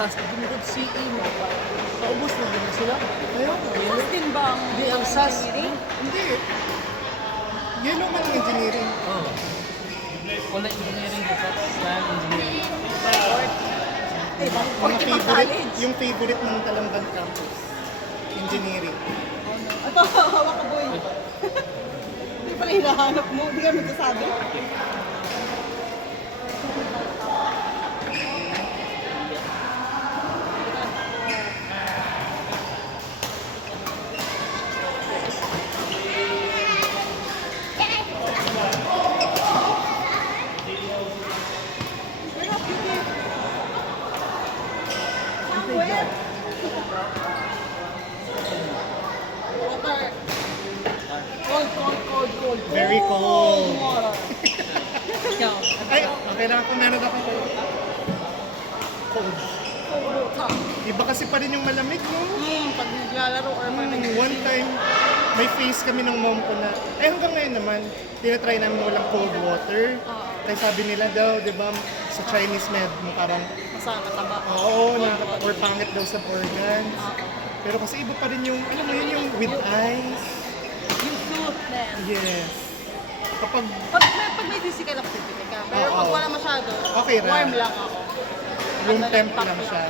Tapos pagkimukod CE mo, paubos na din sila. Ayun. SAS din ba ang Hindi, ang SAS. engineering? Hindi. Yellow man ang engineering. Oo. Wala engineering dito. Kaya engineering. Diba? Mga Forty pang favorite, college. yung favorite ng Talamban campus. Engineering. Ito, hawak ka boy. Hindi pala hinahanap mo, hindi ka nagsasabi. Somewhere. Water. Cold. Very cold. Water. Ikaw, Ay, okay lang ako. Meron ako cold. Cold water. Iba kasi pa rin yung malamig, no? Pag naglalaro or pag One time, may face kami ng mom ko na, hanggang ngayon naman, tinatry namin walang cold water. Kaya sabi nila daw, di ba, sa Chinese med mo parang, masama taba. oo, or pangit daw sa organs. Pero kasi iba pa rin yung, alam mo yun, yung with ice. Yung soothness. Yes. Kapag Pag may physical activity ka, pero pag Oo. wala masyado, Okay ra. warm lang ako. room Ano, temp pack lang siya.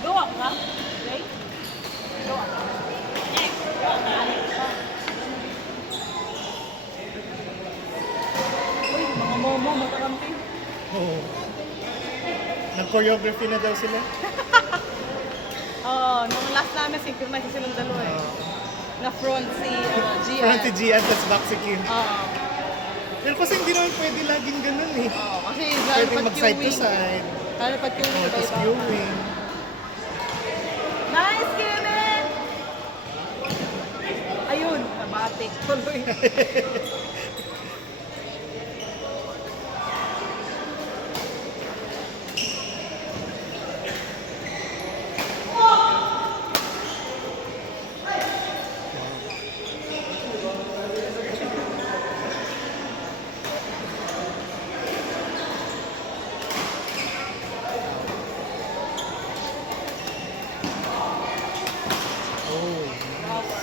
Gawa ka? Okay? Gawa ka. Uy, mga momo, matarampi. Oo. Nag-choreography na daw sila. Nung last namin, synchronize silang dalawa eh. Na front si Gian. Front si Gian, tas back si Kim. Oo. Pero kasi hindi naman pwede laging ganun eh. Oo, kasi lalo Pwede pag mag-side to queuing. side. Lalo pag queuing, Tapos iba-iba. viewing. Nice, Kevin! Ayun, nabatik. Tuloy. Oh. Hours.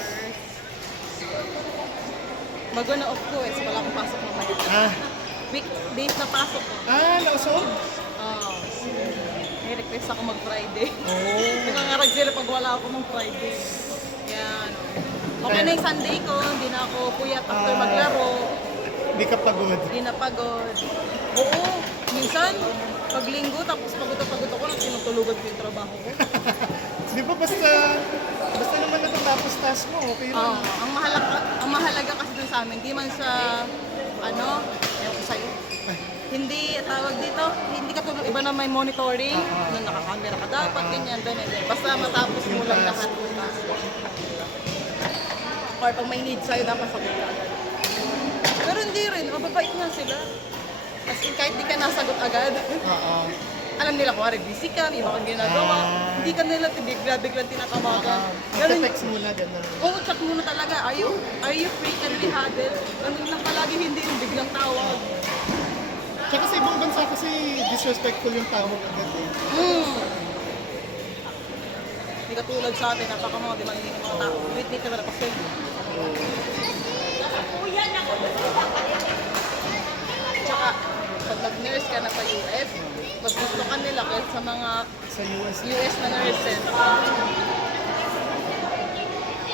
Bago na off ko eh, so wala akong pasok mamaya. Ah, Weekdays na pasok ko. nausog? Oo. May request ako mag-Friday. Oh. Nangangarag sila pag wala ako ng Friday. Kaya ano. Okay na yung Sunday ko, hindi na ako puyat after maglaro. Hindi ka pagod. Hindi na pagod. Oo, minsan, pag linggo, tapos pagod ako, nang tinutulugan ko yung trabaho ko. Di ba basta naman natatapos task mo, okay Oo, lang. ang mahalaga kasi dun sa amin, di man sa, ewan ko sa'yo, hindi, tawag dito, hindi ka tulong iba na may monitoring, na nakakamera ka dapat, ganyan. Basta matapos mo lang lahat ng task. Or pag may need sa'yo, dapat sagot ka agad. Pero hindi rin, mababait nga sila. As in, kahit di ka nasagot agad, Oo. alam nila kung busy ka, may mga ginagawa, hindi ka nila bigla-biglang tinatawagan. Ganun, Text muna, gano'n. oo, chat muna talaga. Are you free? Can we huddle? Ganun lang palagi, hindi yung biglang tawag. Tsaka sa ibang bansa kasi disrespectful yung tawag agad eh. Hindi katulad sa atin, napaka mga demanding ng mga tao. Wait, dito na napasay. Tsaka, pag nag-nurse ka na sa US, mas gusto ka nila kahit sa mga Sa US. US na nurses.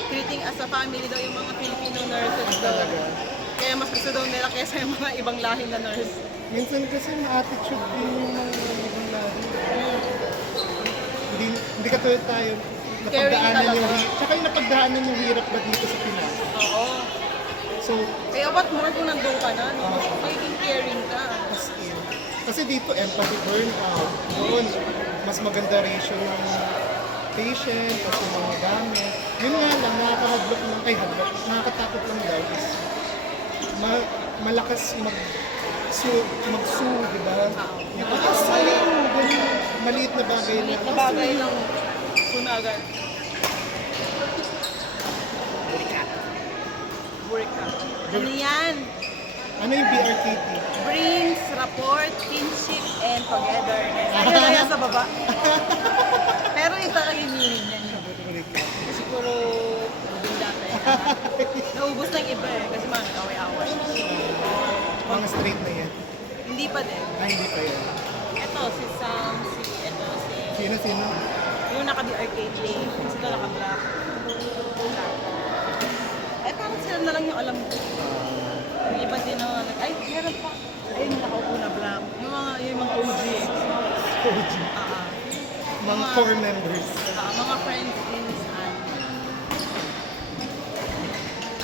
Treating as a family daw yung mga Filipino nurses daw. Kaya mas gusto daw nila kaysa yung mga ibang lahi na nurse. Minsan kasi na-attitude din yung mga ibang lahi. Hindi katulad tayo. Napagdaanan talaga. yung tsaka yung napagdaanan yung hirap ba dito sa Pinas. Oo. So, Kaya what more kung nandun ka na, no? Mas magiging caring ka. as in. Kasi dito, empathy burnout. Doon, mas maganda ratio ng patient, kasi mga gamit. Yun nga lang, nakakahadlok lang, nakakatakot lang daw is malakas mag-sue, di ba? Tapos ayun, ganun, maliit na bagay na. Na bagay lang. Sunagan. Burika. Ano yan? Ano yung BRKT? Brings, rapport, kinship, and togetherness. Ayun na yan sa baba. Pero yung talaga yung meaning yan. Siguro, ubing dati. Naubos ng iba eh, kasi mga nag-away-away. Mga straight na yan. Hindi pa din. Hindi pa yan. Ito, si Sam, si Sino? yung naka-BRKJ, kasi ito naka-black. Eh, parang sila na lang yung alam ko. Yung iba din na, ay, meron pa. Ayun, yung nakaupo na black. Yung mga OG. OG. Mga core members. Mga friends din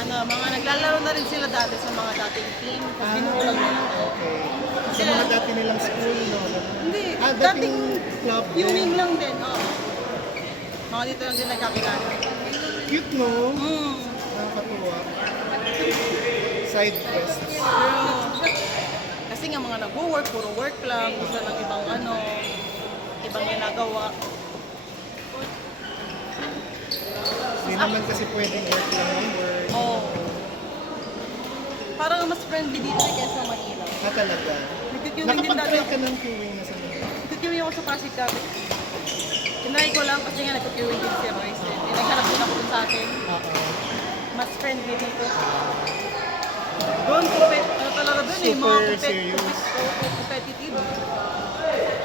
mga naglalaro na rin sila dati sa mga dating team. Tapos binuo lang nila. Okay. Sa mga dati nilang school, no? Hindi, dating club din. yung wing lang din, oo. Mga dito lang din nagkakilala. Cute, no? Hmm. Nakakatuwa. Side quests. Pero, kasi nga mga nag-work, puro work lang, gusto ng ibang ibang ginagawa. Hindi naman kasi pwedeng work lang ng work. Oo. Parang mas friendly dito kaysa Manila. Talaga. Nagkikiwing din dati Nakapag-try ako. ka ng queuing na sa mga. Nagkikiwing ako sa Pasig dati. Tinry ko lang kasi nga nagkikiwing din si Royce. Naghanap din ako dun sa atin. Mas friendly dito. Doon, talaga doon eh. Super serious. Competitive.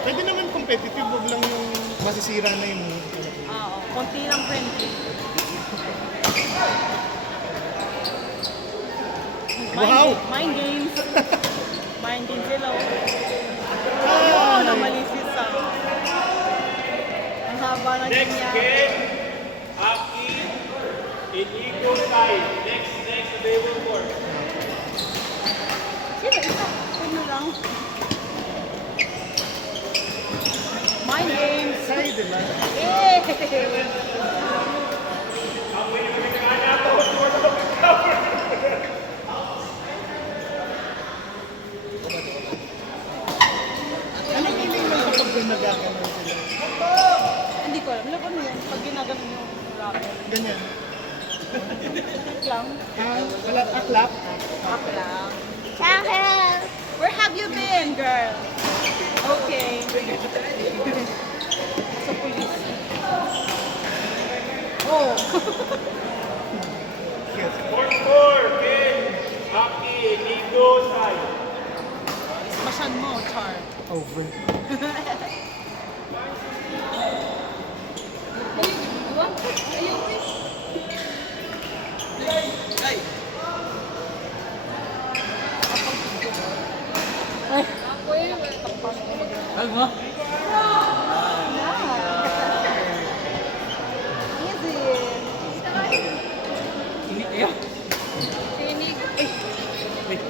Pwede naman competitive, huwag lang yung masisira na yung mood. Oo, konti lang friendly. Wow! Mind games. Mind games sila. Ayun, namalisis ako. Ang haba na Next ganyan. game, Aki, Inigo side. Next available for. Sino isa? Ano lang? Mind games. Say, di ba? Eh! Ano feeling mo kapag nagkakaroon sila? Hindi ko alam. Alam ko ano yun? Pag ginaganon yung rapper. Ganyan. Lang. Wala, clap. Up lang. Chahel! Where have you been, girl? Okay. Sa police. Oh. 4-4, Ken, Aki, Inigo side. Masyad mo, Char. Over. Alam mo? Easy. Ini kayo. Tinig. Wait.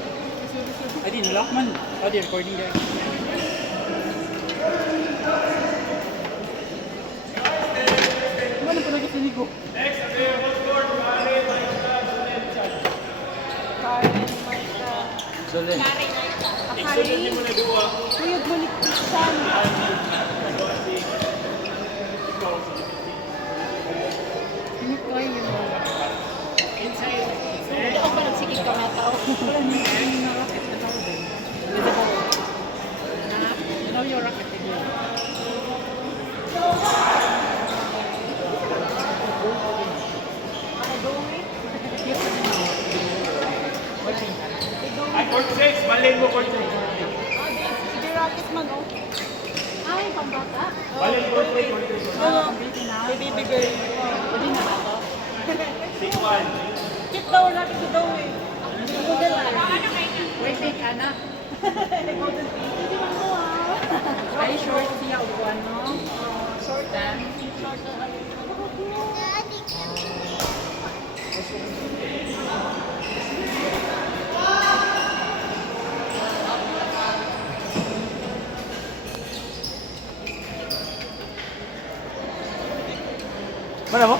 Ay, di nalak man. Oh, di recording there. Ano pa nagkasinig ko? Next available for Karen, Karen, Marta. Solen. Iksunod niyo muna duwa. Kuyog mo ni Christian. Hindi ko yun. Hindi ako pa nagsigit ka na tao. Wala niya. Hindi na rocket na tao din. Now you're rocket again. Ay, court 6. Balin mo court 6. Sige, rocket man, oh. Ay, pambata. Balin court 3, court 3. Baby girl. Pwede na ba ito? 6-1. Kit daw natin ko daw eh. Google lang. Wait, wait, anak. Golden Pink. Hindi man mo ah. Ay, short siya o ano? Short Dan. Short na ano. Mana mo?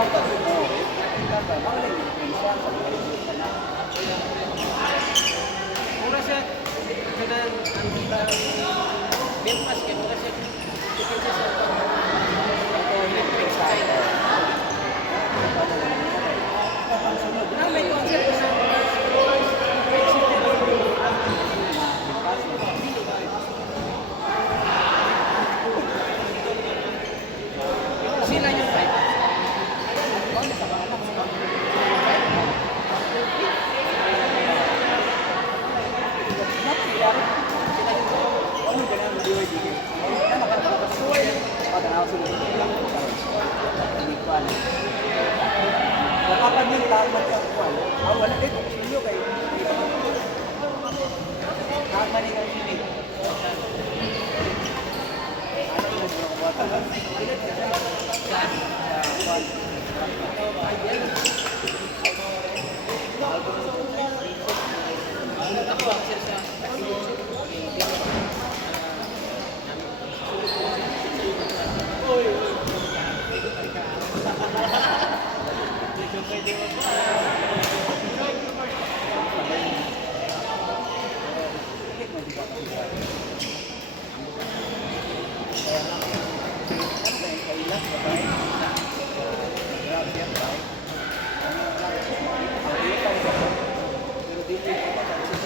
Mura siya. Kanang Belfast kay mura siya. Tikit siya sa electric style. May concept sa sila yung type. Pero dito